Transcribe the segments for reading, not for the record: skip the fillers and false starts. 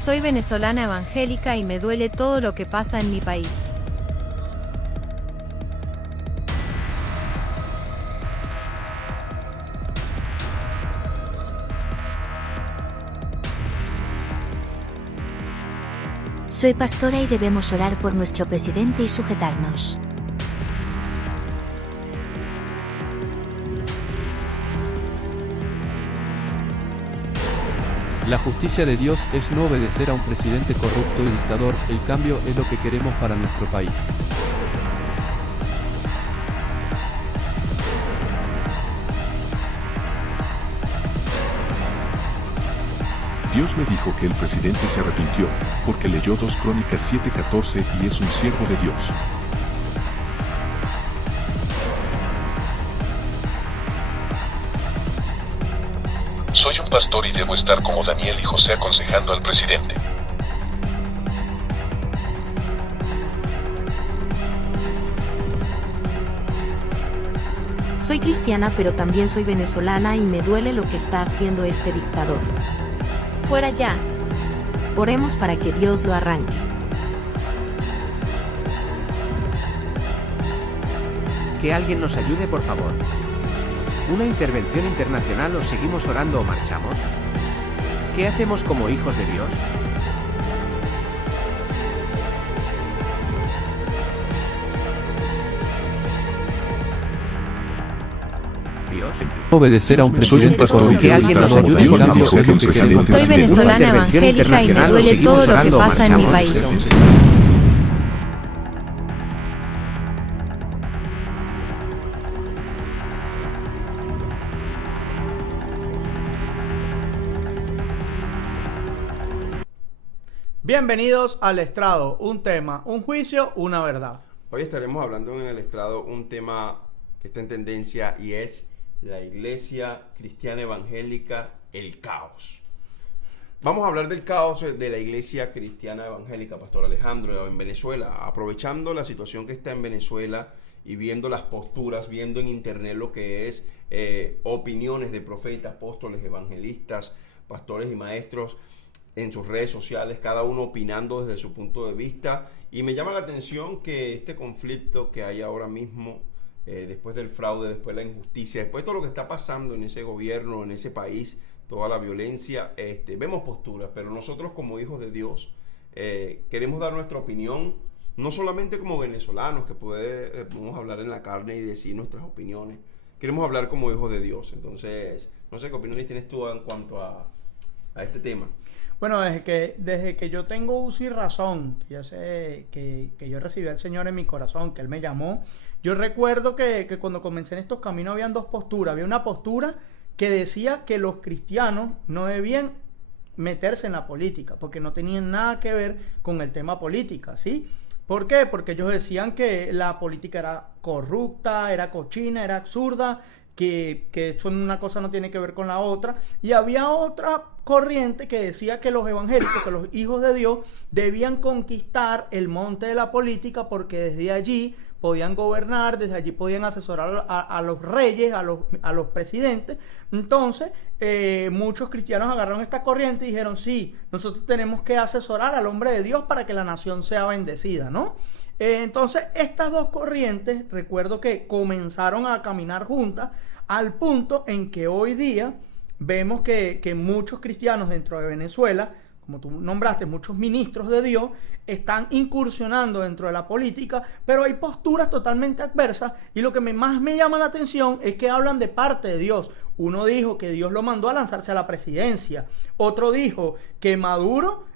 Soy venezolana evangélica y me duele todo lo que pasa en mi país. Soy pastora y debemos orar por nuestro presidente y sujetarnos. La justicia de Dios es no obedecer a un presidente corrupto y dictador. El cambio es lo que queremos para nuestro país. Dios me dijo que el presidente se arrepintió, porque leyó 2 Crónicas 7:14 y es un siervo de Dios. Soy un pastor y debo estar como Daniel y José aconsejando al presidente. Soy cristiana, pero también soy venezolana y me duele lo que está haciendo este dictador. Fuera ya. Oremos para que Dios lo arranque. Que alguien nos ayude, por favor. ¿Una intervención internacional o seguimos orando o marchamos? ¿Qué hacemos como hijos de Dios? Dios. Obedecer a un presidente pastor y corrupto que y alguien nos dictador. ayude, El por cambio favor. es lo que queremos. Soy venezolana Una intervención evangélica y me internacional o duele seguimos todo lo que orando o pasa en mi marchamos. país. Bienvenidos al estrado, un tema, un juicio, una verdad. Hoy estaremos hablando en el estrado un tema que está en tendencia y es la iglesia cristiana evangélica, el caos. Vamos a hablar del caos de la iglesia cristiana evangélica, Pastor Alejandro, en Venezuela, aprovechando la situación que está en Venezuela y viendo las posturas, viendo en internet lo que es opiniones de profetas, apóstoles, evangelistas, pastores y maestros en sus redes sociales, cada uno opinando desde su punto de vista, y me llama la atención que este conflicto que hay ahora mismo, después del fraude, después de la injusticia, después de todo lo que está pasando en ese gobierno, en ese país, toda la violencia, vemos posturas, pero nosotros como hijos de Dios queremos dar nuestra opinión, no solamente como venezolanos, que podemos hablar en la carne y decir nuestras opiniones, queremos hablar como hijos de Dios. Entonces, no sé qué opiniones tienes tú en cuanto a este tema. Bueno, desde que yo tengo uso y razón, que yo sé que yo recibí al Señor en mi corazón, que Él me llamó, yo recuerdo que cuando comencé en estos caminos habían dos posturas. Había una postura que decía que los cristianos no debían meterse en la política, porque no tenían nada que ver con el tema política, ¿sí? ¿Por qué? Porque ellos decían que la política era corrupta, era cochina, era absurda, que una cosa no tiene que ver con la otra. Y había otra corriente que decía que los evangélicos, que los hijos de Dios, debían conquistar el monte de la política porque desde allí podían gobernar, desde allí podían asesorar a los reyes, a los presidentes. Entonces, muchos cristianos agarraron esta corriente y dijeron, sí, nosotros tenemos que asesorar al hombre de Dios para que la nación sea bendecida, ¿no? Entonces, estas dos corrientes, recuerdo que comenzaron a caminar juntas al punto en que hoy día vemos que muchos cristianos dentro de Venezuela, como tú nombraste, muchos ministros de Dios, están incursionando dentro de la política, pero hay posturas totalmente adversas, y lo que más me llama la atención es que hablan de parte de Dios. Uno dijo que Dios lo mandó a lanzarse a la presidencia, otro dijo que Maduro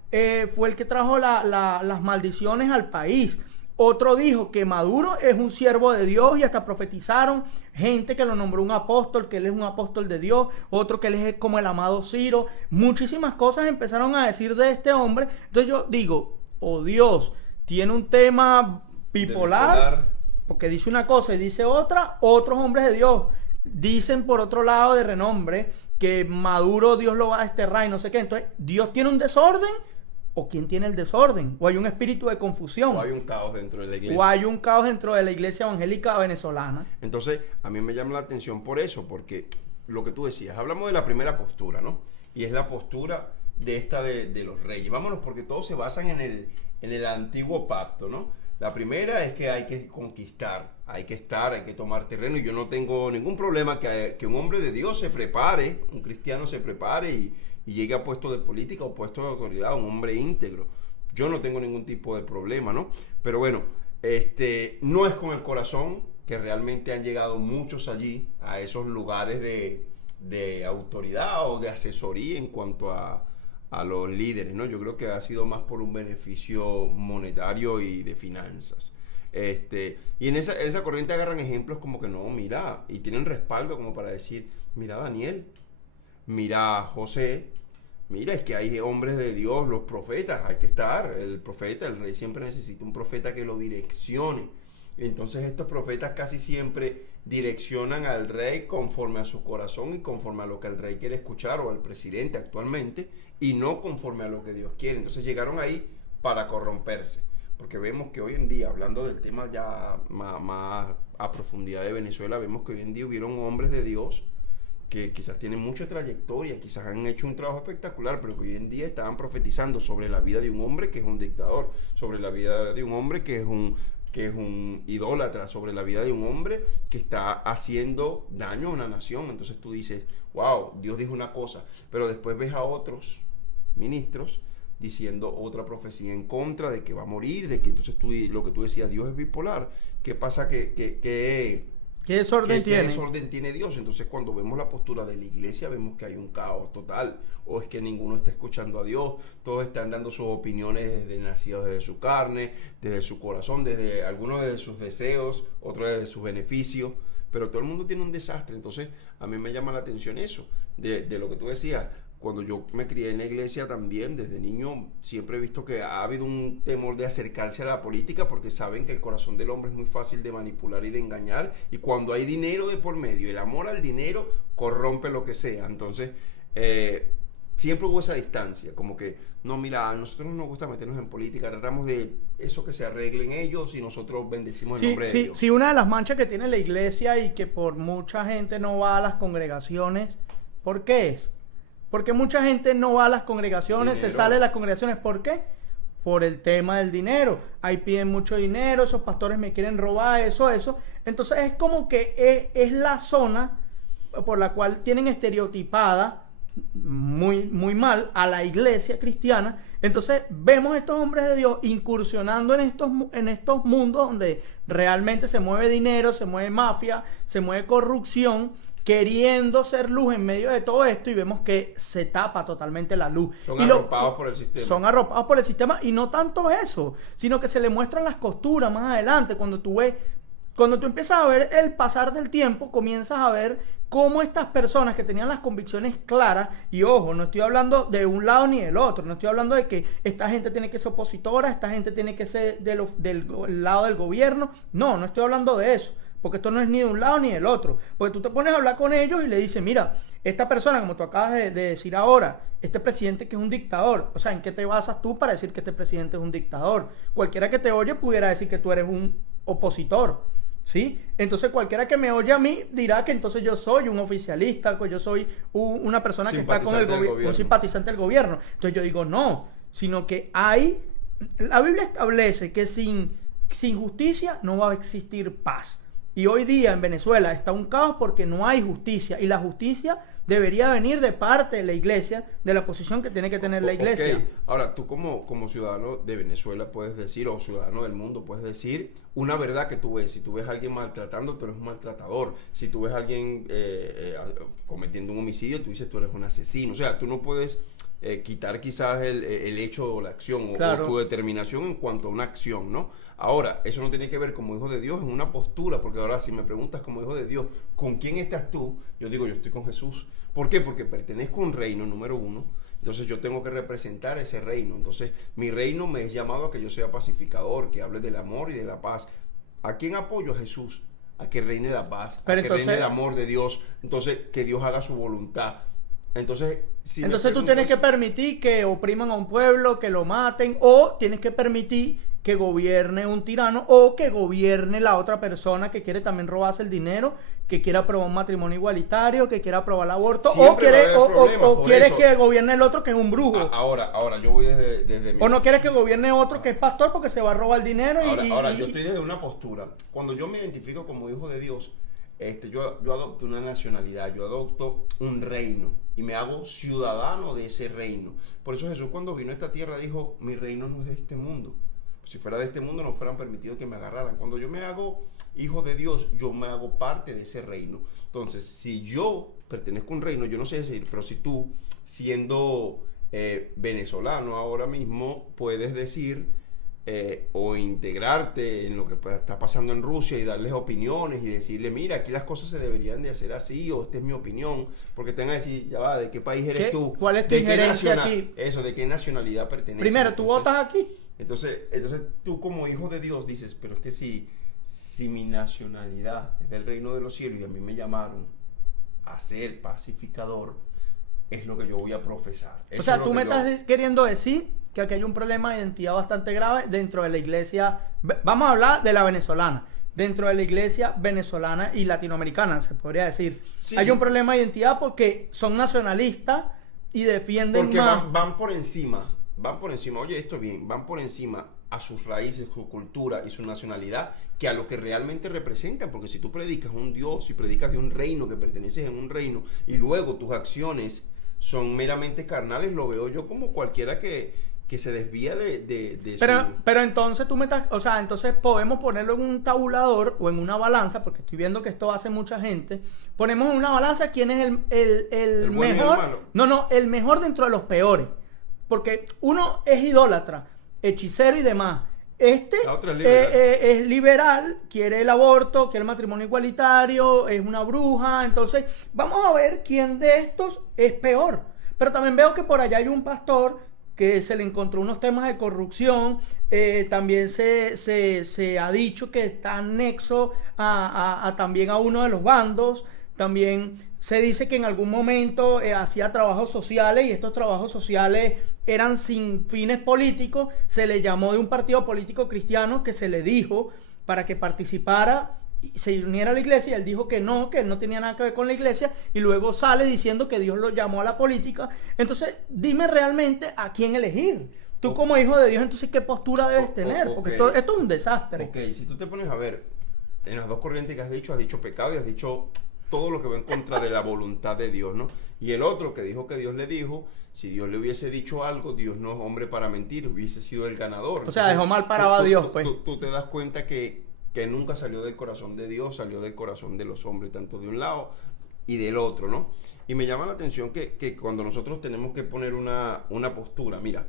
fue el que trajo las maldiciones al país. Otro dijo que Maduro es un siervo de Dios y hasta profetizaron gente que lo nombró un apóstol, que él es un apóstol de Dios. Otro que él es como el amado Ciro. Muchísimas cosas empezaron a decir de este hombre. Entonces yo digo, oh Dios, tiene un tema bipolar, porque dice una cosa y dice otra. Otros hombres de Dios dicen por otro lado de renombre que Maduro Dios lo va a desterrar y no sé qué. Entonces, ¿Dios tiene un desorden? ¿O quién tiene el desorden? ¿O hay un espíritu de confusión? O hay un caos dentro de la iglesia. ¿O hay un caos dentro de la iglesia evangélica venezolana? Entonces, a mí me llama la atención por eso, porque lo que tú decías, hablamos de la primera postura, ¿no? Y es la postura de esta de los reyes. Vámonos, porque todos se basan en el antiguo pacto, ¿no? La primera es que hay que conquistar, hay que estar, hay que tomar terreno, y yo no tengo ningún problema que un hombre de Dios se prepare, un cristiano se prepare y llegue a puesto de política o puesto de autoridad, un hombre íntegro. Yo no tengo ningún tipo de problema, ¿no? Pero bueno, no es con el corazón, que realmente han llegado muchos allí, a esos lugares de autoridad o de asesoría en cuanto a los líderes, ¿no? Yo creo que ha sido más por un beneficio monetario y de finanzas. Y en esa corriente agarran ejemplos como que no, mira, y tienen respaldo como para decir, mira Daniel, mira José, mira, es que hay hombres de Dios, los profetas, hay que estar, el profeta, el rey siempre necesita un profeta que lo direccione. Entonces estos profetas casi siempre direccionan al rey conforme a su corazón y conforme a lo que el rey quiere escuchar, o al presidente actualmente, y no conforme a lo que Dios quiere. Entonces llegaron ahí para corromperse, porque vemos que hoy en día, hablando del tema ya más a profundidad de Venezuela, vemos que hoy en día hubieron hombres de Dios que quizás tienen mucha trayectoria, quizás han hecho un trabajo espectacular, pero que hoy en día estaban profetizando sobre la vida de un hombre que es un dictador, sobre la vida de un hombre que es un idólatra, sobre la vida de un hombre que está haciendo daño a una nación. Entonces tú dices, wow, Dios dijo una cosa, pero después ves a otros ministros diciendo otra profecía en contra de que va a morir, de que entonces lo que tú decías, Dios es bipolar. ¿Qué pasa? ¿Qué desorden tiene? ¿Qué desorden tiene Dios? Entonces cuando vemos la postura de la iglesia vemos que hay un caos total, o es que ninguno está escuchando a Dios, todos están dando sus opiniones desde nacidos, desde su carne, desde su corazón, desde algunos de sus deseos, otros desde sus beneficios, pero todo el mundo tiene un desastre. Entonces a mí me llama la atención eso, de lo que tú decías. Cuando yo me crié en la iglesia también, desde niño, siempre he visto que ha habido un temor de acercarse a la política, porque saben que el corazón del hombre es muy fácil de manipular y de engañar, y cuando hay dinero de por medio, el amor al dinero corrompe lo que sea. Entonces, siempre hubo esa distancia, como que, no, mira, a nosotros no nos gusta meternos en política, tratamos de eso que se arreglen ellos y nosotros bendecimos el nombre de Dios. Sí, una de las manchas que tiene la iglesia y que por mucha gente no va a las congregaciones, ¿por qué es? Porque mucha gente no va a las congregaciones, se sale de las congregaciones. ¿Por qué? Por el tema del dinero. Ahí piden mucho dinero, esos pastores me quieren robar, eso. Entonces es como que es la zona por la cual tienen estereotipada muy, muy mal a la iglesia cristiana. Entonces vemos estos hombres de Dios incursionando en estos mundos donde realmente se mueve dinero, se mueve mafia, se mueve corrupción, queriendo ser luz en medio de todo esto, y vemos que se tapa totalmente la luz. Son arropados por el sistema. Son arropados por el sistema, y no tanto eso, sino que se le muestran las costuras más adelante. Cuando tú empiezas a ver el pasar del tiempo, comienzas a ver cómo estas personas que tenían las convicciones claras, y ojo, no estoy hablando de un lado ni del otro, no estoy hablando de que esta gente tiene que ser opositora, esta gente tiene que ser del lado del gobierno, no estoy hablando de eso. Porque esto no es ni de un lado ni del otro. Porque tú te pones a hablar con ellos y le dices, mira, esta persona, como tú acabas de decir ahora, este presidente que es un dictador, o sea, ¿en qué te basas tú para decir que este presidente es un dictador? Cualquiera que te oye pudiera decir que tú eres un opositor, ¿sí? Entonces cualquiera que me oye a mí dirá que entonces yo soy un oficialista, que yo soy una persona que está con el gobierno, un simpatizante del gobierno. Entonces yo digo, no, sino que la Biblia establece que sin justicia no va a existir paz. Y hoy día en Venezuela está un caos porque no hay justicia, y la justicia debería venir de parte de la iglesia, de la posición que tiene que tener la iglesia. Okay. Ahora, tú como ciudadano de Venezuela puedes decir, o ciudadano del mundo, puedes decir una verdad que tú ves. Si tú ves a alguien maltratando, tú eres un maltratador. Si tú ves a alguien cometiendo un homicidio, tú dices tú eres un asesino. O sea, tú no puedes quitar quizás el hecho o la acción, claro, o tu determinación en cuanto a una acción, ¿no? Ahora, eso no tiene que ver como hijo de Dios en una postura, porque ahora si me preguntas como hijo de Dios, ¿con quién estás tú? Yo digo, yo estoy con Jesús. ¿Por qué? Porque pertenezco a un reino, número uno. Entonces yo tengo que representar ese reino. Entonces mi reino me es llamado a que yo sea pacificador, que hable del amor y de la paz. ¿A quién apoyo? A Jesús. A que reine la paz, a que reine el amor de Dios. Entonces que Dios haga su voluntad. Entonces tú tienes que permitir que opriman a un pueblo, que lo maten, o tienes que permitir que gobierne un tirano o que gobierne la otra persona que quiere también robarse el dinero, que quiera aprobar un matrimonio igualitario, que quiera aprobar el aborto, Siempre va a haber problemas, o por quieres eso. que gobierne el otro que es un brujo. Ahora, yo voy desde mi... O no quieres que gobierne otro que es pastor porque se va a robar el dinero Ahora, yo estoy desde una postura. Cuando yo me identifico como hijo de Dios, yo adopto una nacionalidad, yo adopto un reino y me hago ciudadano de ese reino. Por eso Jesús, cuando vino a esta tierra, dijo: mi reino no es de este mundo. Si fuera de este mundo, no fueran permitido que me agarraran. Cuando yo me hago hijo de Dios, yo me hago parte de ese reino. Entonces, si yo pertenezco a un reino, yo no sé decir, pero si tú, siendo venezolano ahora mismo, puedes decir o integrarte en lo que está pasando en Rusia y darles opiniones y decirle: mira, aquí las cosas se deberían de hacer así, o esta es mi opinión, porque te van a decir: ya va, ¿de qué país eres tú? ¿Cuál es tu injerencia aquí? Eso, ¿de qué nacionalidad perteneces? Primero, ¿tú votas aquí? Entonces tú como hijo de Dios dices: pero es que si mi nacionalidad es del reino de los cielos y a mí me llamaron a ser pacificador, es lo que yo voy a profesar. O sea, tú me estás queriendo decir que aquí hay un problema de identidad bastante grave dentro de la iglesia. Vamos a hablar de la venezolana. Dentro de la iglesia venezolana y latinoamericana, se podría decir. Sí, hay sí. un problema de identidad porque son nacionalistas y defienden Porque más. van por encima, oye, esto bien, van por encima a sus raíces, su cultura y su nacionalidad, que a lo que realmente representan. Porque si tú predicas un Dios, si predicas de un reino, que perteneces en un reino, y luego tus acciones son meramente carnales, lo veo yo como cualquiera que se desvía de Pero entonces tú me estás, o sea, entonces podemos ponerlo en un tabulador o en una balanza, porque estoy viendo que esto hace mucha gente. Ponemos en una balanza quién es el bueno y el mejor. malo. No, el mejor dentro de los peores. Porque uno es idólatra, hechicero y demás. La otra es liberal. Es liberal, quiere el aborto, quiere el matrimonio igualitario, es una bruja. Entonces, vamos a ver quién de estos es peor. Pero también veo que por allá hay un pastor que se le encontró unos temas de corrupción. También se ha dicho que está anexo también a uno de los bandos. También se dice que en algún momento hacía trabajos sociales, y estos trabajos sociales eran sin fines políticos. Se le llamó de un partido político cristiano que se le dijo para que participara y se uniera a la iglesia, y él dijo que no tenía nada que ver con la iglesia, y luego sale diciendo que Dios lo llamó a la política. Entonces, dime realmente a quién elegir. Tú como hijo de Dios, entonces, ¿qué postura debes tener? Porque esto es un desastre. Ok, si tú te pones a ver, en las dos corrientes que has dicho pecado y has dicho todo lo que va en contra de la voluntad de Dios, ¿no? Y el otro que dijo que Dios le dijo, si Dios le hubiese dicho algo, Dios no es hombre para mentir, hubiese sido el ganador. O sea, dejó mal parado a Dios, pues. Tú te das cuenta que nunca salió del corazón de Dios, salió del corazón de los hombres, tanto de un lado y del otro, ¿no? Y me llama la atención que cuando nosotros tenemos que poner una postura, mira,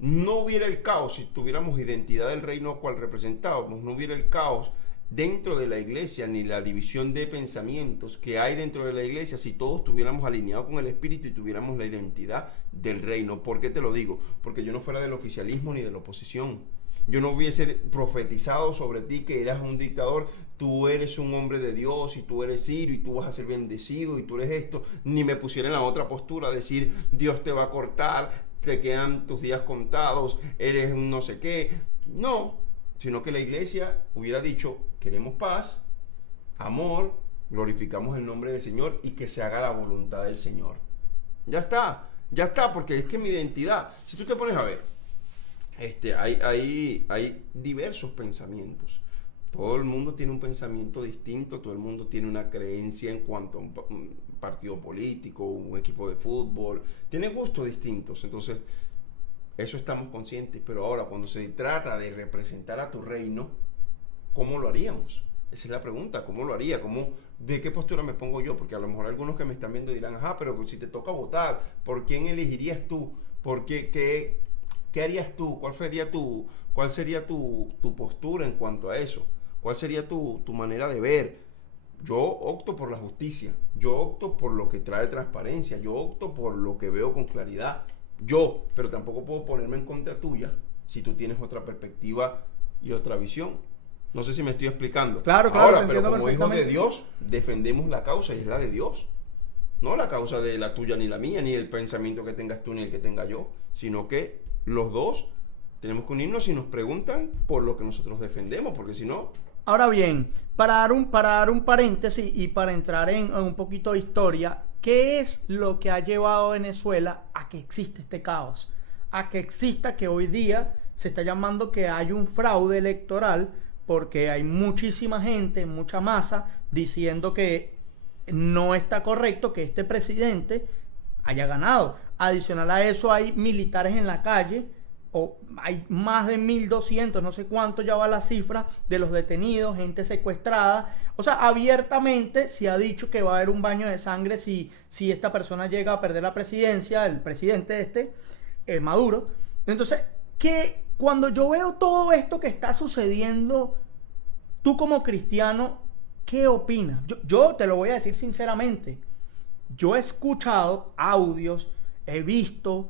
no hubiera el caos si tuviéramos identidad del reino cual representábamos, no hubiera el caos dentro de la iglesia, ni la división de pensamientos que hay dentro de la iglesia, si todos estuviéramos alineados con el Espíritu y tuviéramos la identidad del reino. ¿Por qué te lo digo? Porque yo no fuera del oficialismo ni de la oposición. Yo no hubiese profetizado sobre ti que eras un dictador, tú eres un hombre de Dios y tú eres Ciro y tú vas a ser bendecido y tú eres esto, ni me pusiera en la otra postura, decir Dios te va a cortar, te quedan tus días contados, eres un no sé qué. No, sino que la iglesia hubiera dicho: queremos paz, amor, glorificamos el nombre del Señor y que se haga la voluntad del Señor. Ya está, porque es que mi identidad, si tú te pones a ver, hay diversos pensamientos. Todo el mundo tiene un pensamiento distinto, todo el mundo tiene una creencia en cuanto a un partido político, un equipo de fútbol, tiene gustos distintos. Entonces, eso estamos conscientes, pero ahora cuando se trata de representar a tu reino, ¿cómo lo haríamos? Esa es la pregunta, ¿cómo lo haría? ¿De qué postura me pongo yo? Porque a lo mejor algunos que me están viendo dirán: ajá, pero si te toca votar, ¿por quién elegirías tú? ¿Por qué harías tú? ¿Cuál sería tu postura en cuanto a eso? ¿Cuál sería tu manera de ver? Yo opto por la justicia, yo opto por lo que trae transparencia, yo opto por lo que veo con claridad. Pero tampoco puedo ponerme en contra tuya si tú tienes otra perspectiva y otra visión. No sé si me estoy explicando. Claro, ahora, pero como hijos de Dios, defendemos la causa y es la de Dios. No la causa de la tuya ni la mía, ni el pensamiento que tengas tú ni el que tenga yo, sino que los dos tenemos que unirnos y nos preguntan por lo que nosotros defendemos, porque si no... Ahora bien, para dar un paréntesis y para entrar en un poquito de historia, ¿qué es lo que ha llevado a Venezuela a que existe este caos? A que exista que hoy día se está llamando que hay un fraude electoral porque hay muchísima gente, mucha masa, diciendo que no está correcto que este presidente haya ganado. Adicional a eso hay militares en la calle, o hay más de 1.200, no sé cuánto ya va la cifra de los detenidos, gente secuestrada. O sea, abiertamente se ha dicho que va a haber un baño de sangre si esta persona llega a perder la presidencia, el presidente Maduro. Entonces, cuando yo veo todo esto que está sucediendo, tú como cristiano, ¿qué opinas? Yo te lo voy a decir sinceramente. Yo he escuchado audios, he visto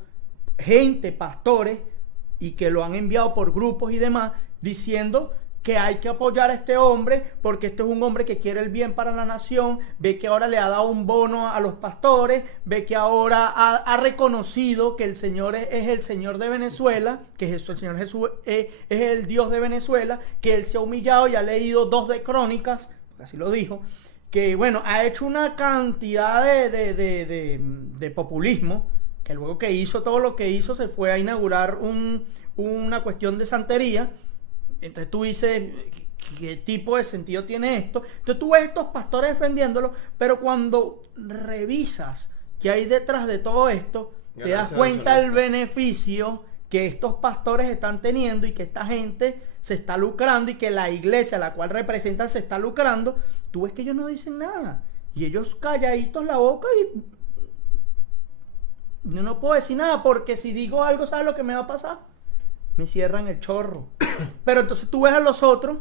gente, pastores, y que lo han enviado por grupos y demás, diciendo que hay que apoyar a este hombre porque este es un hombre que quiere el bien para la nación, ve que ahora le ha dado un bono a los pastores, ve que ahora ha reconocido que el Señor es el Señor de Venezuela, que el Señor Jesús es el Dios de Venezuela, que Él se ha humillado y ha leído 2 de Crónicas, así lo dijo, que bueno, ha hecho una cantidad de populismo, que luego que hizo todo lo que hizo se fue a inaugurar una cuestión de santería. Entonces tú dices, ¿qué tipo de sentido tiene esto? Entonces tú ves estos pastores defendiéndolo, pero cuando revisas qué hay detrás de todo esto, te das cuenta del beneficio que estos pastores están teniendo y que esta gente se está lucrando y que la iglesia a la cual representan se está lucrando. Tú ves que ellos no dicen nada y ellos calladitos la boca y no puedo decir nada porque si digo algo, ¿sabes lo que me va a pasar? Me cierran el chorro. Pero entonces tú ves a los otros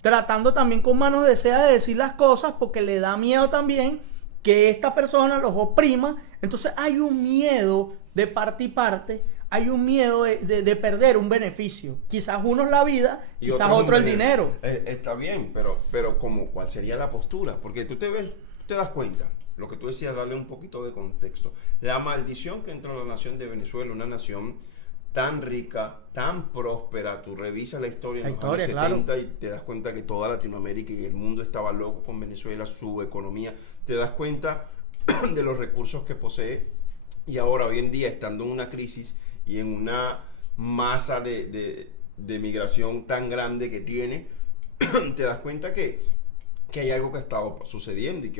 tratando también con manos de seda de decir las cosas porque le da miedo también que esta persona los oprima. Entonces hay un miedo de parte y parte, hay un miedo de perder un beneficio. Quizás uno es la vida, y quizás otro el dinero. Está bien, pero ¿cuál sería la postura? Porque tú te das cuenta. Lo que tú decías, darle un poquito de contexto. La maldición que entró en la nación de Venezuela, una nación tan rica, tan próspera. Tú revisas la historia en los años 70 claro. Y te das cuenta que toda Latinoamérica y el mundo estaba loco con Venezuela, su economía. Te das cuenta de los recursos que posee. Y ahora, hoy en día, estando en una crisis y en una masa de migración tan grande que tiene, te das cuenta que hay algo que ha estado sucediendo y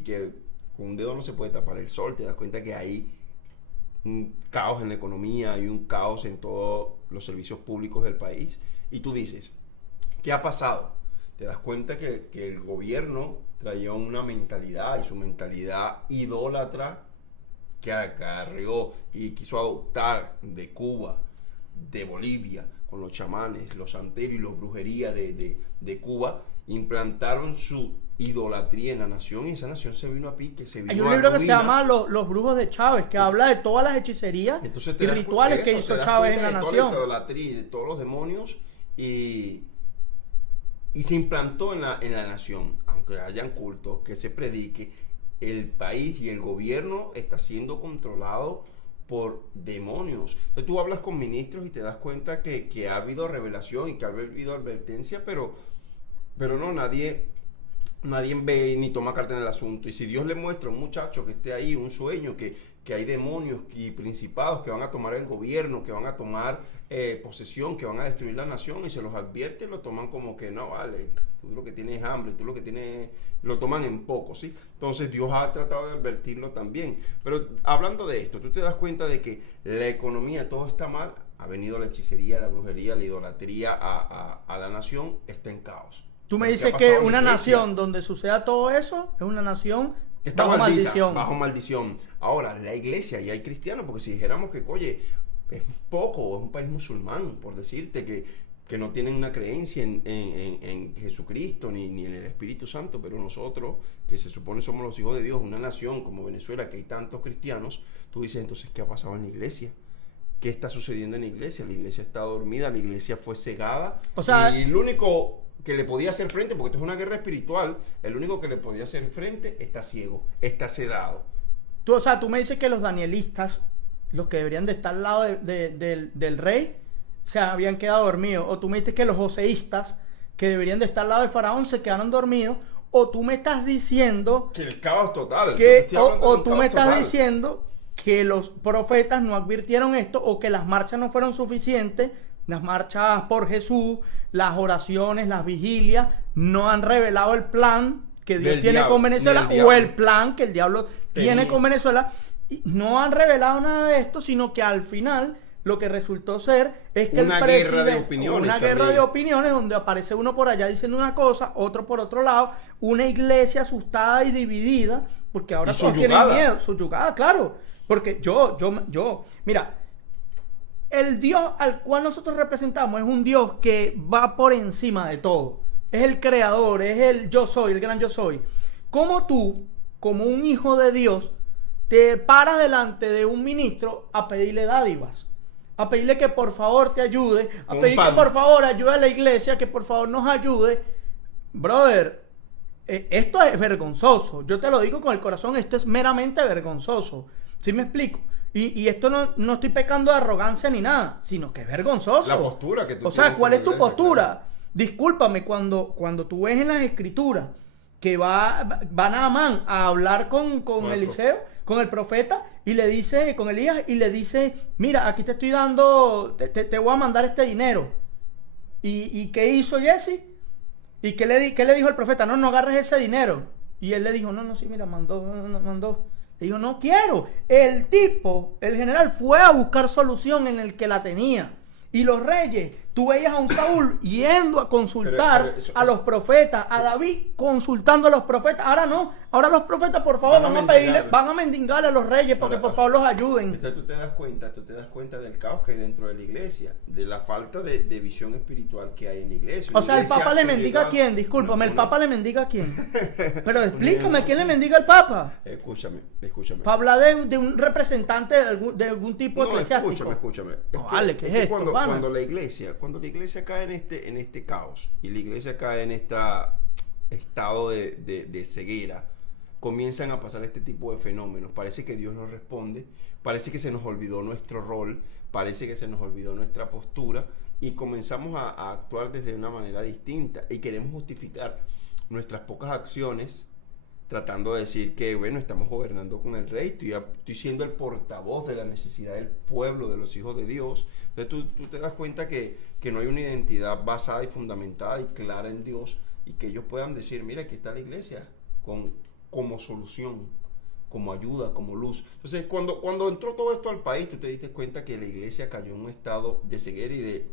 que con un dedo no se puede tapar el sol. Te das cuenta que hay un caos en la economía, hay un caos en todos los servicios públicos del país. Y tú dices, ¿qué ha pasado? Te das cuenta que el gobierno traía una mentalidad, y su mentalidad idólatra, que acarreó y quiso adoptar de Cuba, de Bolivia, con los chamanes, los santeros y los brujerías de Cuba, implantaron su idolatría en la nación y esa nación se vino a pique, se vino a Hay un libro ruina. Que se llama Los Brujos de Chávez, que habla de todas las hechicerías y rituales que hizo Chávez en la nación. Toda la idolatría, de todos los demonios y se implantó en la nación. Aunque hayan cultos, que se predique, el país y el gobierno está siendo controlado por demonios. Entonces tú hablas con ministros y te das cuenta que ha habido revelación y que ha habido advertencia, pero no, nadie ve ni toma carta en el asunto. Y si Dios le muestra a un muchacho que esté ahí, un sueño, que hay demonios y principados que van a tomar el gobierno, que van a tomar posesión, que van a destruir la nación, y se los advierte, lo toman como que no vale, tú lo que tienes es hambre, tú lo que tienes, lo toman en poco, ¿sí? Entonces Dios ha tratado de advertirlo también. Pero hablando de esto, tú te das cuenta de que la economía, todo está mal, ha venido la hechicería, la brujería, la idolatría a la nación, está en caos. Tú me dices que una nación donde suceda todo eso es una nación está bajo maldita, maldición. Bajo maldición. Ahora, la iglesia, y hay cristianos, porque si dijéramos que, oye, es poco, es un país musulmán, por decirte, que no tienen una creencia en Jesucristo ni en el Espíritu Santo, pero nosotros, que se supone somos los hijos de Dios, una nación como Venezuela, que hay tantos cristianos, tú dices, entonces, ¿qué ha pasado en la iglesia? ¿Qué está sucediendo en la iglesia? La iglesia está dormida, la iglesia fue cegada, o sea, y el único que le podía hacer frente, porque esto es una guerra espiritual, el único que le podía hacer frente está ciego, está sedado. Tú me dices que los danielistas, los que deberían de estar al lado del rey, se habían quedado dormidos. O tú me dices que los joseístas, que deberían de estar al lado de Faraón, se quedaron dormidos. O tú me estás diciendo Que el caos total. o tú me estás diciendo que los profetas no advirtieron esto, o que las marchas no fueron suficientes, las marchas por Jesús, las oraciones, las vigilias, no han revelado el plan que Dios tiene con Venezuela, o el plan que el diablo tiene con Venezuela. Y no han revelado nada de esto, sino que al final lo que resultó ser es que una guerra de opiniones donde aparece uno por allá diciendo una cosa, otro por otro lado, una iglesia asustada y dividida, porque ahora todos tienen miedo, subyugada, claro, porque mira, el Dios al cual nosotros representamos es un Dios que va por encima de todo, es el creador, es el yo soy, el gran yo soy. ¿Cómo tú, como un hijo de Dios, te paras delante de un ministro a pedirle dádivas? A pedirle que por favor te ayude, a pedir que por favor ayude a la iglesia, que por favor nos ayude. Brother, esto es vergonzoso. Yo te lo digo con el corazón, esto es meramente vergonzoso. ¿Sí me explico? Y esto no estoy pecando de arrogancia ni nada, sino que es vergonzoso. La postura que tú O sea, ¿cuál es tu iglesia, postura? claro. Discúlpame, cuando tú ves en las escrituras que va Naamán a hablar con Eliseo, con el profeta, y le dice, con Elías, y le dice, mira, aquí te estoy dando, te voy a mandar este dinero. ¿Y qué hizo Jesse? ¿Y qué le dijo el profeta? No agarres ese dinero. Y él le dijo, sí, mira, mandó. Le dijo, no quiero. El tipo, el general, fue a buscar solución en el que la tenía. Y los reyes, tú veías a un Saúl yendo a consultar a los profetas, a David consultando a los profetas. Ahora no, ahora los profetas por favor van a mendigarle a los reyes porque por favor los ayuden. Entonces tú te das cuenta del caos que hay dentro de la iglesia, de la falta de visión espiritual que hay en la iglesia. O sea, ¿el Papa le mendiga a quién? Discúlpame, ¿el Papa le mendiga a quién? Pero explícame, ¿a quién le mendiga al Papa? Escúchame. Para hablar de un representante de algún tipo eclesiástico. Escúchame. Vale, ¿qué es esto? Cuando la iglesia cae en este caos y la iglesia cae en este estado de ceguera, comienzan a pasar este tipo de fenómenos. Parece que Dios nos responde, parece que se nos olvidó nuestro rol, parece que se nos olvidó nuestra postura y comenzamos a actuar desde una manera distinta y queremos justificar nuestras pocas acciones tratando de decir que, bueno, estamos gobernando con el rey, estoy siendo el portavoz de la necesidad del pueblo, de los hijos de Dios. Entonces tú te das cuenta que no hay una identidad basada y fundamentada y clara en Dios, y que ellos puedan decir, mira, aquí está la iglesia como solución, como ayuda, como luz. Entonces cuando entró todo esto al país, tú te diste cuenta que la iglesia cayó en un estado de ceguera y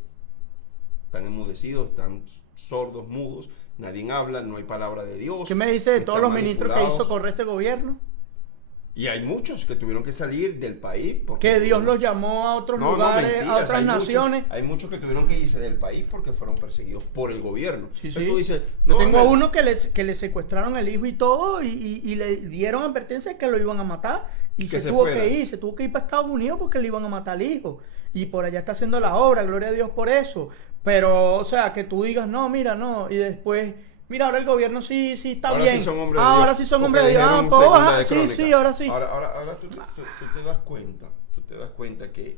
están enmudecidos, están sordos, mudos, nadie habla, no hay palabra de Dios. ¿Qué me dice de todos los ministros que hizo correr este gobierno? Y hay muchos que tuvieron que salir del país. Que Dios los llamó a otros lugares, mentiras, a otras naciones. Hay muchos que tuvieron que irse del país porque fueron perseguidos por el gobierno. Sí. Tú dices, yo tengo a uno que le secuestraron el hijo y todo, y le dieron advertencia de que lo iban a matar. Y se tuvo que ir para Estados Unidos porque le iban a matar al hijo. Y por allá está haciendo la obra, gloria a Dios por eso. Pero, o sea, que tú digas, no, mira, no. Y después, mira, ahora el gobierno sí está ahora bien. Sí son hombres de Dios. Ahora sí son hombres de Dios. Sí, ahora sí. Ahora tú te das cuenta que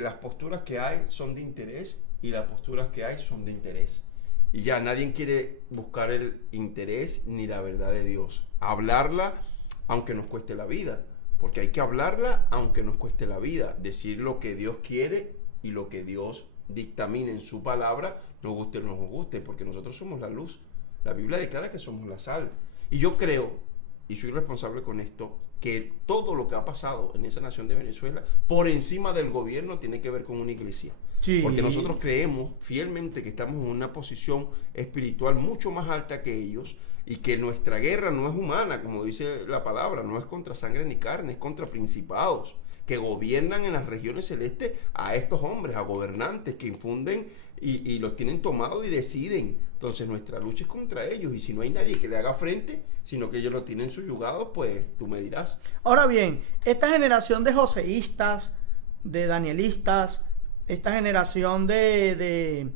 las posturas que hay son de interés y las posturas que hay son de interés. Y ya nadie quiere buscar el interés ni la verdad de Dios. Hablarla aunque nos cueste la vida. Porque hay que hablarla aunque nos cueste la vida. Decir lo que Dios quiere y lo que Dios dictamina en su palabra, nos guste o no nos guste, porque nosotros somos la luz. La Biblia declara que somos la sal. Y yo creo, y soy responsable con esto, que todo lo que ha pasado en esa nación de Venezuela, por encima del gobierno, tiene que ver con una iglesia. Sí. Porque nosotros creemos fielmente que estamos en una posición espiritual mucho más alta que ellos, y que nuestra guerra no es humana, como dice la palabra, no es contra sangre ni carne, es contra principados que gobiernan en las regiones celestes a estos hombres, a gobernantes que infunden y los tienen tomados y deciden. Entonces nuestra lucha es contra ellos, y si no hay nadie que le haga frente, sino que ellos lo tienen subyugados, pues tú me dirás. Ahora bien, esta generación de joseístas, de danielistas, esta generación de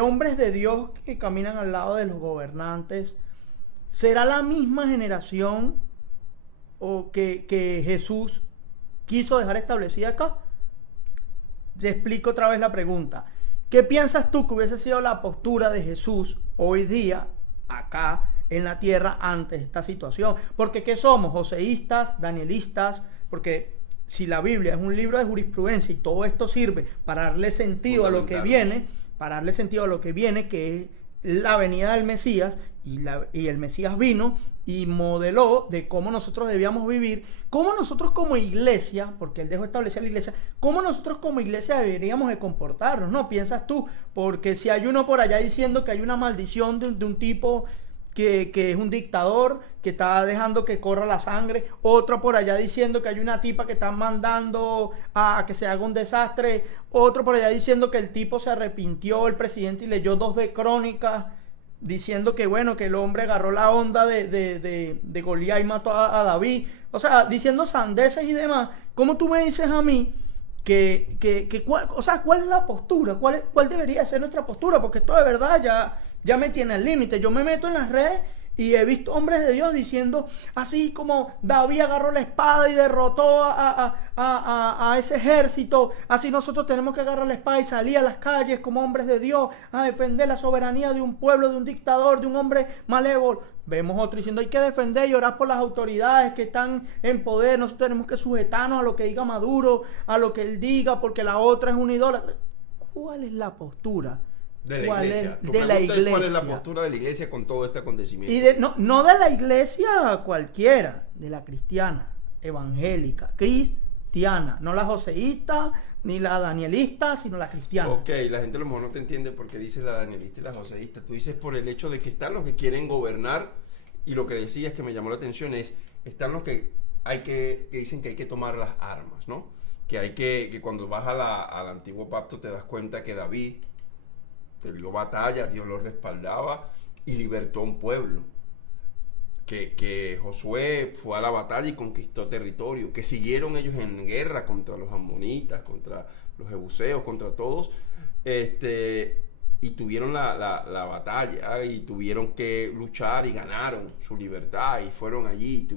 hombres de Dios que caminan al lado de los gobernantes, ¿será la misma generación o que Jesús quiso dejar establecida acá? te explico otra vez la pregunta. ¿Qué piensas tú que hubiese sido la postura de Jesús hoy día, acá en la tierra, ante esta situación? Porque ¿qué somos? Joseístas, danielistas, porque si la Biblia es un libro de jurisprudencia y todo esto sirve para darle sentido a lo que viene, que es la venida del Mesías, y el Mesías vino y modeló de cómo nosotros debíamos vivir, cómo nosotros como iglesia, porque él dejó establecer la iglesia, cómo nosotros como iglesia deberíamos de comportarnos, ¿no? Piensas tú, porque si hay uno por allá diciendo que hay una maldición de un tipo que es un dictador, que está dejando que corra la sangre, otro por allá diciendo que hay una tipa que está mandando a que se haga un desastre, otro por allá diciendo que el tipo se arrepintió, el presidente, y leyó 2 de Crónicas, diciendo que bueno, que el hombre agarró la onda de Goliat y mató a David, o sea, diciendo sandeces y demás. ¿Cómo tú me dices a mí cuál es la postura? ¿Cuál debería ser nuestra postura? Porque esto de verdad ya me tiene al límite. Yo me meto en las redes y he visto hombres de Dios diciendo, así como David agarró la espada y derrotó a ese ejército, así nosotros tenemos que agarrar la espada y salir a las calles como hombres de Dios a defender la soberanía de un pueblo, de un dictador, de un hombre malévolo. Vemos otro diciendo, hay que defender y orar por las autoridades que están en poder, nosotros tenemos que sujetarnos a lo que diga Maduro, a lo que él diga, porque la otra es un idólatra. ¿Cuál es la postura de la iglesia? ¿Cuál es la postura de la iglesia con todo este acontecimiento? Y no de la iglesia cualquiera, de la cristiana, evangélica, cristiana, no la joseísta ni la danielista, sino la cristiana. Ok, la gente a lo mejor no te entiende porque dices la danielista y la joseísta. Tú dices por el hecho de que están los que quieren gobernar, y lo que decías que me llamó la atención es, están los que dicen que hay que tomar las armas, ¿no? Que cuando vas al antiguo pacto te das cuenta que David dio batalla, Dios lo respaldaba y libertó a un pueblo. Que Josué fue a la batalla y conquistó territorio, que siguieron ellos en guerra contra los amonitas, contra los jebuseos, contra todos, y tuvieron la batalla y tuvieron que luchar y ganaron su libertad y fueron allí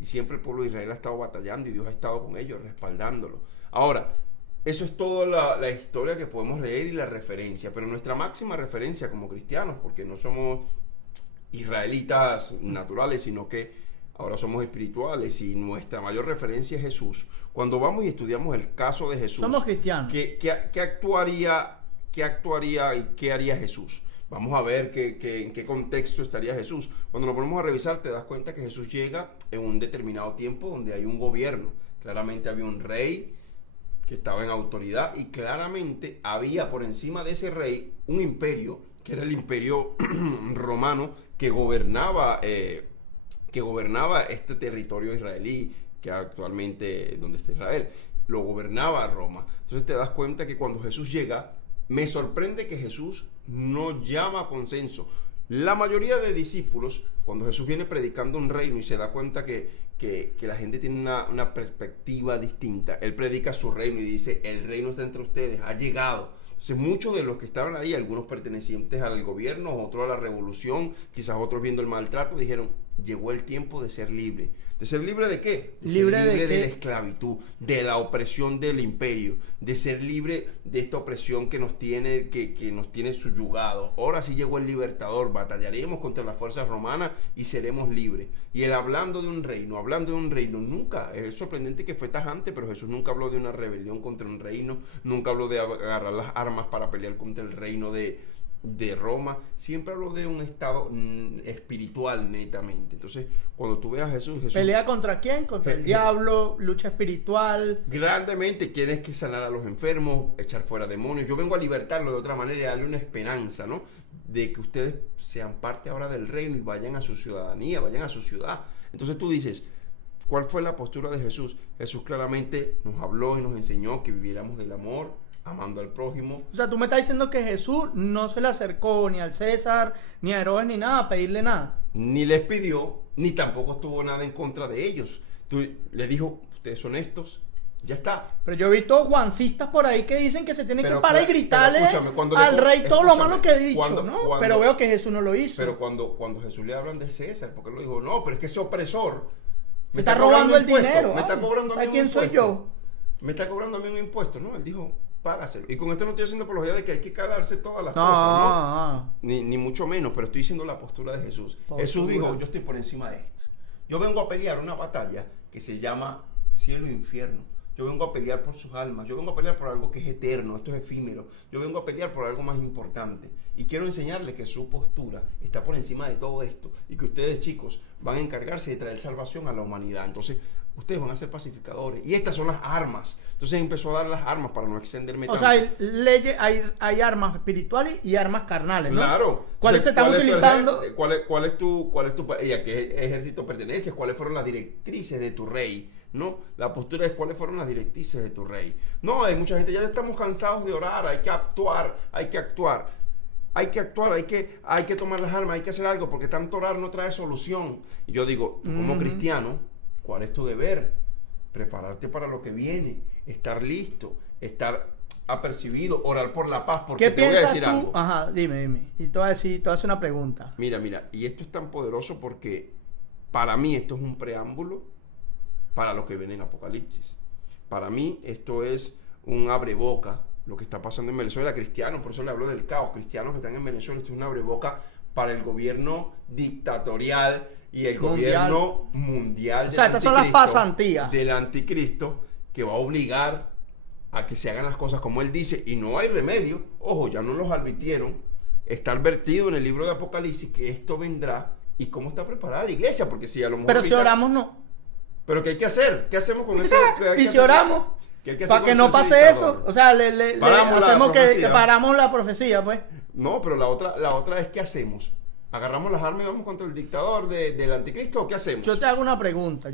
y siempre el pueblo de Israel ha estado batallando y Dios ha estado con ellos respaldándolo. Ahora, eso es toda la historia que podemos leer y la referencia, pero nuestra máxima referencia como cristianos, porque no somos israelitas naturales, sino que ahora somos espirituales, y nuestra mayor referencia es Jesús. Cuando vamos y estudiamos el caso de Jesús, somos cristianos. ¿Qué actuaría y qué haría Jesús? Vamos a ver en qué contexto estaría Jesús. Cuando nos ponemos a revisar, te das cuenta que Jesús llega en un determinado tiempo donde hay un gobierno. Claramente había un rey que estaba en autoridad, y claramente había por encima de ese rey un imperio, que era el imperio romano, que gobernaba este territorio israelí, que actualmente donde está Israel, lo gobernaba Roma. Entonces te das cuenta que cuando Jesús llega, me sorprende que Jesús no llama a consenso. La mayoría de discípulos, cuando Jesús viene predicando un reino y se da cuenta que la gente tiene una perspectiva distinta, él predica su reino y dice, el reino está entre ustedes, ha llegado. Entonces muchos de los que estaban ahí, algunos pertenecientes al gobierno, otros a la revolución, quizás otros viendo el maltrato, dijeron, llegó el tiempo de ser libre. ¿De ser libre de qué? De ser libre de la esclavitud, de la opresión del imperio, de ser libre de esta opresión que nos tiene, que nos tiene subyugados. Ahora sí llegó el libertador, batallaremos contra las fuerzas romanas y seremos libres. Y él hablando de un reino, nunca, es sorprendente que fue tajante, pero Jesús nunca habló de una rebelión contra un reino, nunca habló de agarrar las armas para pelear contra el reino de Roma, siempre habló de un estado espiritual netamente. Entonces, cuando tú ves a Jesús... ¿Pelea contra quién? Contra el diablo, lucha espiritual. Grandemente, quieres que sanar a los enfermos, echar fuera demonios. Yo vengo a libertarlo de otra manera y darle una esperanza, ¿no? De que ustedes sean parte ahora del reino y vayan a su ciudadanía, vayan a su ciudad. Entonces tú dices, ¿cuál fue la postura de Jesús? Jesús claramente nos habló y nos enseñó que viviéramos del amor, amando al prójimo. O sea, tú me estás diciendo que Jesús no se le acercó ni al César, ni a Herodes, ni nada, a pedirle nada. Ni les pidió, ni tampoco estuvo nada en contra de ellos. Tú les dijo, ustedes son estos, ya está. Pero yo he visto juancistas por ahí que dicen que se tienen que parar y gritarle al rey todo lo malo que he dicho, ¿no? Pero veo que Jesús no lo hizo. Pero cuando Jesús le hablan de César, porque él lo dijo, no, pero es que ese opresor me está robando el dinero. Me está cobrando a mí ¿quién soy yo? Me está cobrando a mí un impuesto, ¿no? Él dijo, págaselo. Y con esto no estoy haciendo apología de que hay que calarse todas las No, cosas, ¿no? no. Ni mucho menos, pero estoy diciendo la postura de Jesús. Postura. Jesús dijo, yo estoy por encima de esto. Yo vengo a pelear una batalla que se llama cielo e infierno. Yo vengo a pelear por sus almas. Yo vengo a pelear por algo que es eterno. Esto es efímero. Yo vengo a pelear por algo más importante. Y quiero enseñarles que su postura está por encima de todo esto. Y que ustedes, chicos, van a encargarse de traer salvación a la humanidad. Entonces, ustedes van a ser pacificadores. Y estas son las armas. Entonces empezó a dar las armas para no extenderme tanto. O sea, hay armas espirituales y armas carnales, ¿no? Claro. ¿Cuáles se están utilizando? ¿Cuál es tu y a qué ejército perteneces? ¿Cuáles fueron las directrices de tu rey? ¿No? La postura es cuáles fueron las directrices de tu rey. No, hay mucha gente, ya estamos cansados de orar, hay que actuar. Hay que tomar las armas, hay que hacer algo, porque tanto orar no trae solución. Y yo digo, tú como cristiano, ¿cuál es tu deber? Prepararte para lo que viene, estar listo, estar apercibido, orar por la paz, porque ¿Qué te voy a piensas decir tú? algo. Ajá, dime. Y te voy a hacer una pregunta. Mira, y esto es tan poderoso porque para mí esto es un preámbulo para lo que viene en Apocalipsis. Para mí esto es un abreboca, lo que está pasando en Venezuela, cristianos, por eso le hablo del caos, cristianos que están en Venezuela, esto es un abreboca para el gobierno dictatorial y el gobierno mundial. O sea, estas son las pasantías del anticristo, que va a obligar a que se hagan las cosas como él dice, y no hay remedio. Ojo, ya no los advirtieron, está advertido en el libro de Apocalipsis que esto vendrá. ¿Y cómo está preparada la iglesia? Porque si a lo mejor Pero si oramos, no. ¿Pero qué hay que hacer? ¿Qué hacemos con eso? Y si oramos, para que no pase eso, o sea, paramos la profecía, pues. No, pero la otra es ¿qué hacemos? ¿Agarramos las armas y vamos contra el dictador del anticristo o qué hacemos? Yo te hago una pregunta.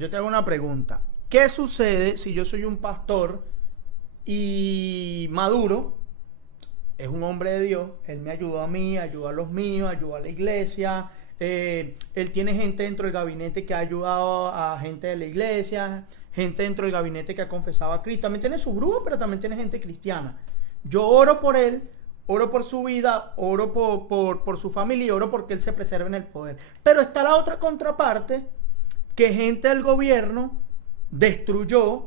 ¿Qué sucede si yo soy un pastor y Maduro es un hombre de Dios? Él me ayudó a mí, ayudó a los míos, ayudó a la iglesia. Él tiene gente dentro del gabinete que ha ayudado a gente de la iglesia, gente dentro del gabinete que ha confesado a Cristo. También tiene sus brujos, pero también tiene gente cristiana. Yo oro por él, oro por su vida, oro por su familia y oro porque él se preserve en el poder. Pero está la otra contraparte, que gente del gobierno destruyó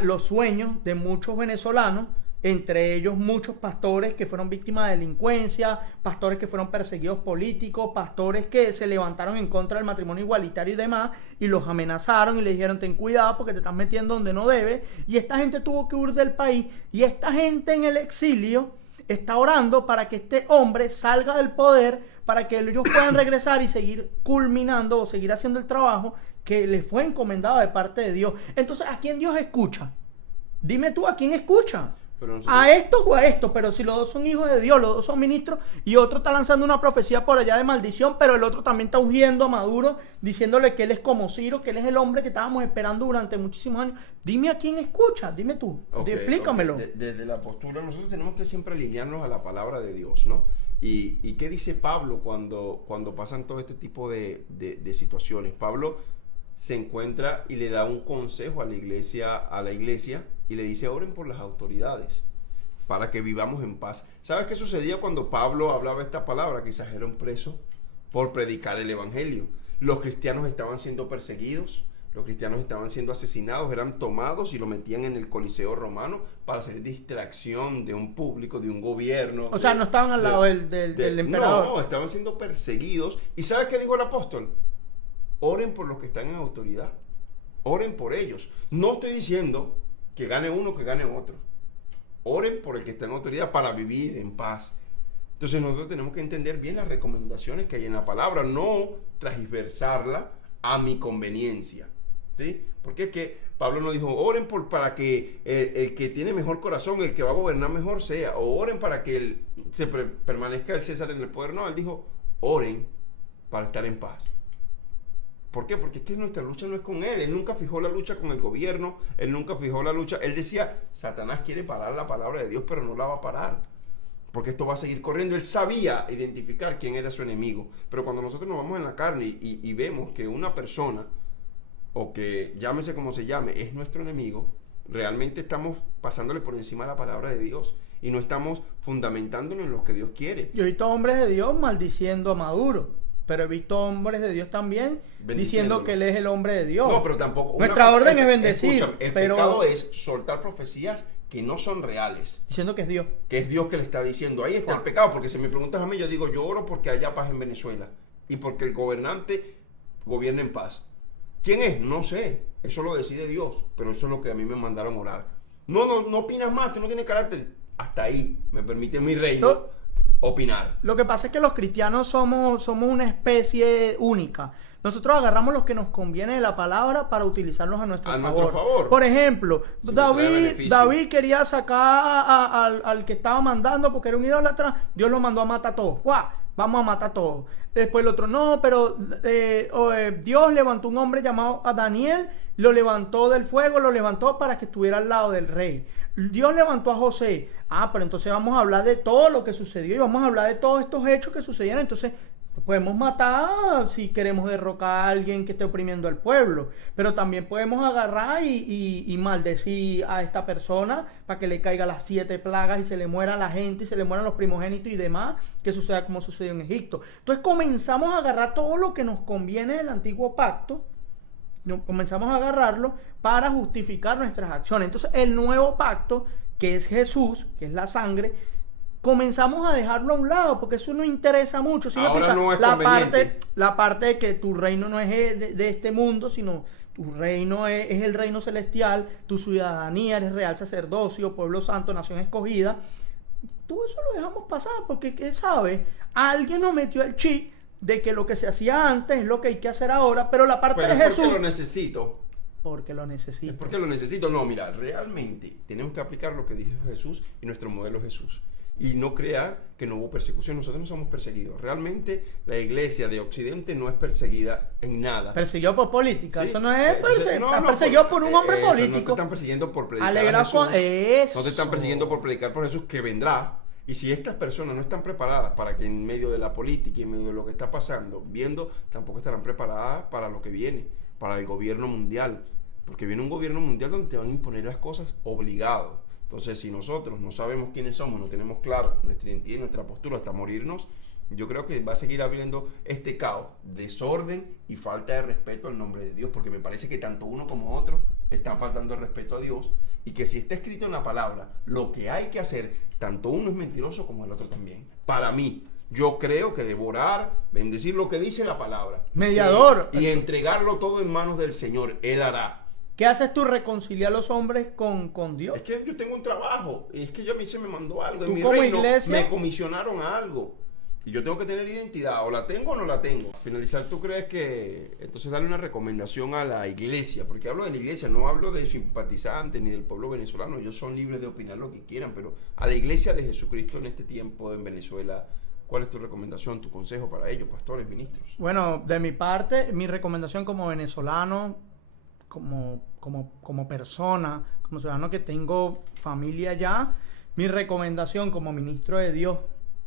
los sueños de muchos venezolanos, entre ellos muchos pastores que fueron víctimas de delincuencia, pastores que fueron perseguidos políticos, pastores que se levantaron en contra del matrimonio igualitario y demás, y los amenazaron y les dijeron ten cuidado porque te estás metiendo donde no debes, y esta gente tuvo que huir del país, y esta gente en el exilio está orando para que este hombre salga del poder, para que ellos puedan regresar y seguir culminando o seguir haciendo el trabajo que les fue encomendado de parte de Dios. Entonces, ¿a quién Dios escucha? Dime tú, ¿a quién escucha? A estos o a estos, pero si los dos son hijos de Dios, los dos son ministros, y otro está lanzando una profecía por allá de maldición, pero el otro también está ungiendo a Maduro, diciéndole que él es como Ciro, que él es el hombre que estábamos esperando durante muchísimos años. Dime a quién escucha, dime tú, explícamelo. Desde la postura, nosotros tenemos que siempre alinearnos a la palabra de Dios, ¿no? ¿Y qué dice Pablo cuando pasan todo este tipo de situaciones? Pablo se encuentra y le da un consejo a la iglesia y le dice oren por las autoridades para que vivamos en paz. ¿Sabes qué sucedía cuando Pablo hablaba esta palabra? Quizás era un preso por predicar el evangelio. Los cristianos estaban siendo perseguidos, los cristianos estaban siendo asesinados, eran tomados y lo metían en el Coliseo romano para hacer distracción de un público, de un gobierno. O sea, no estaban al lado del emperador. No, estaban siendo perseguidos. ¿Y sabes qué dijo el apóstol? Oren por los que están en autoridad. Oren por ellos. No estoy diciendo que gane uno, que gane otro. Oren por el que está en autoridad para vivir en paz. Entonces nosotros tenemos que entender bien las recomendaciones que hay en la palabra, no transversarla a mi conveniencia, ¿sí? Porque es que Pablo no dijo, oren para que el que tiene mejor corazón, el que va a gobernar mejor sea, o oren para que permanezca el César en el poder. No, él dijo, oren para estar en paz. ¿Por qué? Porque es que nuestra lucha no es con él. Él nunca fijó la lucha con el gobierno. Él nunca fijó la lucha. Él decía, Satanás quiere parar la palabra de Dios, pero no la va a parar. Porque esto va a seguir corriendo. Él sabía identificar quién era su enemigo. Pero cuando nosotros nos vamos en la carne y vemos que una persona, o que llámese como se llame, es nuestro enemigo, realmente estamos pasándole por encima de la palabra de Dios. Y no estamos fundamentándolo en lo que Dios quiere. Yo he visto hombres de Dios maldiciendo a Maduro. pero he visto hombres de Dios también diciendo Bendiciéndolo. que Él es el hombre de Dios. No, pero tampoco. una Nuestra cosa orden es bendecir, escúchame, el pero pecado es soltar profecías que no son reales. diciendo que es Dios. Que es Dios que le está diciendo. Ahí está el pecado. Porque si me preguntas a mí, yo digo, yo oro porque haya paz en Venezuela. Y porque el gobernante gobierne en paz. ¿Quién es? No sé. Eso lo decide Dios. Pero eso es lo que a mí me mandaron orar. No opinas más, tú no tienes carácter. Hasta ahí me permite mi reino opinar. Lo que pasa es que los cristianos somos una especie única. Nosotros agarramos los que nos conviene de la palabra para utilizarlos a nuestro favor. Por ejemplo, Si me trae beneficio. David quería sacar al que estaba mandando porque era un idólatra. Dios lo mandó a matar a todos. ¡Guau! Vamos a matar a todos. Después el otro, no, pero Dios levantó un hombre llamado a Daniel, lo levantó del fuego, lo levantó para que estuviera al lado del rey. Dios levantó a José. Pero entonces vamos a hablar de todo lo que sucedió y vamos a hablar de todos estos hechos que sucedieron. Entonces podemos matar si queremos derrocar a alguien que esté oprimiendo al pueblo, pero también podemos agarrar y maldecir a esta persona para que le caiga las 7 plagas y se le muera la gente y se le mueran los primogénitos y demás, que suceda como sucedió en Egipto. Entonces comenzamos a agarrar todo lo que nos conviene del antiguo pacto, comenzamos a agarrarlo para justificar nuestras acciones. Entonces el nuevo pacto, que es Jesús, que es la sangre, comenzamos a dejarlo a un lado porque eso no interesa mucho. ¿Sí? Ahora no es la parte de que tu reino no es de este mundo, sino tu reino es el reino celestial, tu ciudadanía, eres real sacerdocio, pueblo santo, nación escogida. Todo eso lo dejamos pasar porque, ¿qué sabe? Alguien nos metió el chip de que lo que se hacía antes es lo que hay que hacer ahora, pero la parte de Jesús... Porque lo necesito. Porque lo necesito. Es porque lo necesito. No, mira, realmente tenemos que aplicar lo que dijo Jesús y nuestro modelo Jesús. Y no crea que no hubo persecución. Nosotros no somos perseguidos. Realmente la iglesia de Occidente no es perseguida en nada. Perseguido por política. Sí. Eso no es No, perseguido por un hombre eso, político. No te están persiguiendo por predicar Alegra a Jesús. eso. No te están persiguiendo por predicar por Jesús, que vendrá. Y si estas personas no están preparadas para que en medio de la política y en medio de lo que está pasando, viendo, tampoco estarán preparadas para lo que viene, para el gobierno mundial. Porque viene un gobierno mundial donde te van a imponer las cosas obligado. Entonces, si nosotros no sabemos quiénes somos, no tenemos claro nuestra identidad y nuestra postura hasta morirnos, yo creo que va a seguir habiendo este caos, desorden y falta de respeto al nombre de Dios, porque me parece que tanto uno como otro están faltando el respeto a Dios, y que si está escrito en la palabra lo que hay que hacer, tanto uno es mentiroso como el otro también. Para mí, yo creo que devorar, bendecir lo que dice la palabra, mediador, y entregarlo todo en manos del Señor, Él hará. ¿Qué haces tú? ¿Reconciliar a los hombres con Dios? Es que yo tengo un trabajo, es que a mí se me mandó algo, ¿Tú en mi como reino iglesia? me comisionaron a algo, y yo tengo que tener identidad, o la tengo o no la tengo. Al finalizar, ¿tú crees que entonces darle una recomendación a la iglesia? Porque hablo de la iglesia, no hablo de simpatizantes ni del pueblo venezolano, ellos son libres de opinar lo que quieran, pero a la iglesia de Jesucristo en este tiempo en Venezuela, ¿cuál es tu recomendación, tu consejo para ellos, pastores, ministros? Bueno, de mi parte, mi recomendación como venezolano, como persona, como ciudadano que tengo familia allá, mi recomendación como ministro de Dios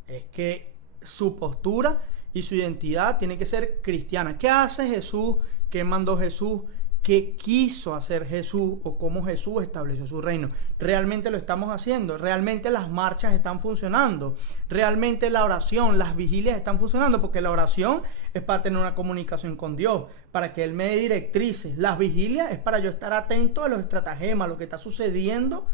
es que su postura y su identidad tiene que ser cristiana. ¿Qué hace Jesús? ¿Qué mandó Jesús? ¿Qué quiso hacer Jesús? ¿O cómo Jesús estableció su reino? ¿Realmente lo estamos haciendo? ¿Realmente las marchas están funcionando? ¿Realmente la oración, las vigilias están funcionando? Porque la oración es para tener una comunicación con Dios, para que Él me dé directrices. Las vigilias es para yo estar atento a los estratagemas, lo que está sucediendo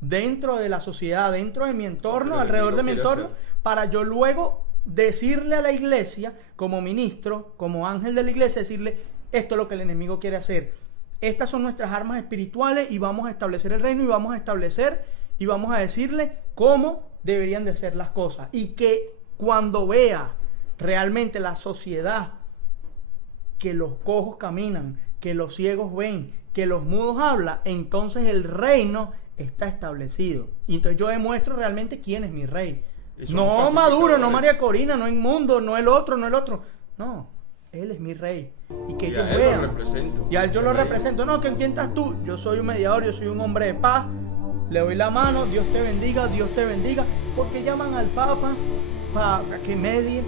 dentro de la sociedad, dentro de mi entorno, alrededor de mi entorno, para yo luego decirle a la iglesia, como ministro, como ángel de la iglesia, decirle: esto es lo que el enemigo quiere hacer. Estas son nuestras armas espirituales y vamos a establecer el reino y vamos a establecer y vamos a decirle cómo deberían de ser las cosas. Y que cuando vea realmente la sociedad que los cojos caminan, que los ciegos ven, que los mudos hablan, entonces el reino está establecido. Y entonces yo demuestro realmente quién es mi rey. No Maduro, no María Corina, no Inmundo, no el otro. No. Él es mi rey. Y que yo vea. Y a él yo lo represento. No, ¿quién estás tú? Yo soy un mediador, yo soy un hombre de paz. Le doy la mano, Dios te bendiga, Dios te bendiga. Porque llaman al Papa para que medie.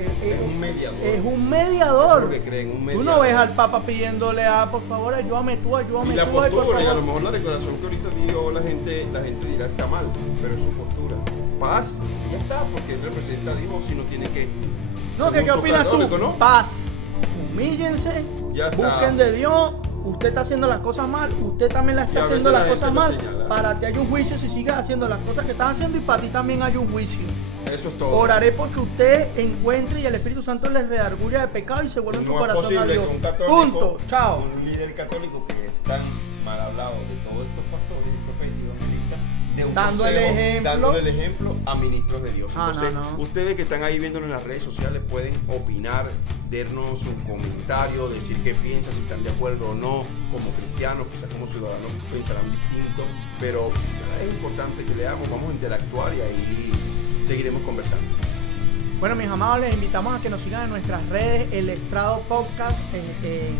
lo que Es un mediador. Es un Eso mediador. es lo que creen, un Tú mediador. no ves al Papa pidiéndole por favor, ayúdame tú, Y la ay, por postura, y a lo favor. mejor la declaración que ahorita dio la gente dirá está mal, pero es su postura. Paz, y ya está, porque él representa a Dios y no tiene que. No, ser ¿qué un opinas tú? católico, ¿no? Paz. Humíllense, Ya está. busquen de Dios. Usted está haciendo las cosas mal, usted también la Y a está veces haciendo la las gente cosas lo mal. señala. Para ti hay un juicio si sigues haciendo las cosas que estás haciendo y para ti también hay un juicio. Eso es todo. Oraré porque usted encuentre y el Espíritu Santo les redarguya de pecado y se vuelva en su No es corazón a posible Dios. que un católico, Punto. Chao. un líder católico que es tan mal hablado de todos estos pastores y profetas y evangelistas, de un Dándole consejo, ejemplo. dándole el ejemplo a ministros de Dios. Ah, Entonces, no. ustedes que están ahí viéndolo en las redes sociales pueden opinar, darnos un comentario, decir qué piensan, si están de acuerdo o no, como cristianos, quizás como ciudadanos pensarán distinto, pero es importante que leamos, vamos a interactuar y ahí seguiremos conversando. Bueno, mis amados, les invitamos a que nos sigan en nuestras redes, El Estrado Podcast en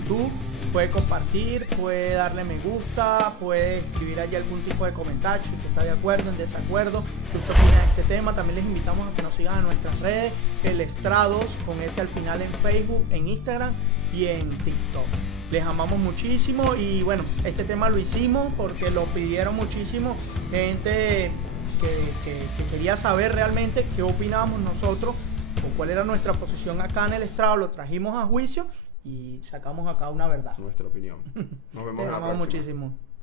YouTube. Puede compartir, puede darle me gusta, puede escribir allí algún tipo de comentario si usted está de acuerdo, en desacuerdo, que usted opina de este tema. También les invitamos a que nos sigan en nuestras redes, El Estrados, con ese al final en Facebook, en Instagram y en TikTok. Les amamos muchísimo y bueno, este tema lo hicimos porque lo pidieron muchísimo gente que quería saber realmente qué opinábamos nosotros o cuál era nuestra posición acá en El Estrado. Lo trajimos a juicio y sacamos acá una verdad. Nuestra opinión. Nos vemos Les en la amamos próxima. muchísimo.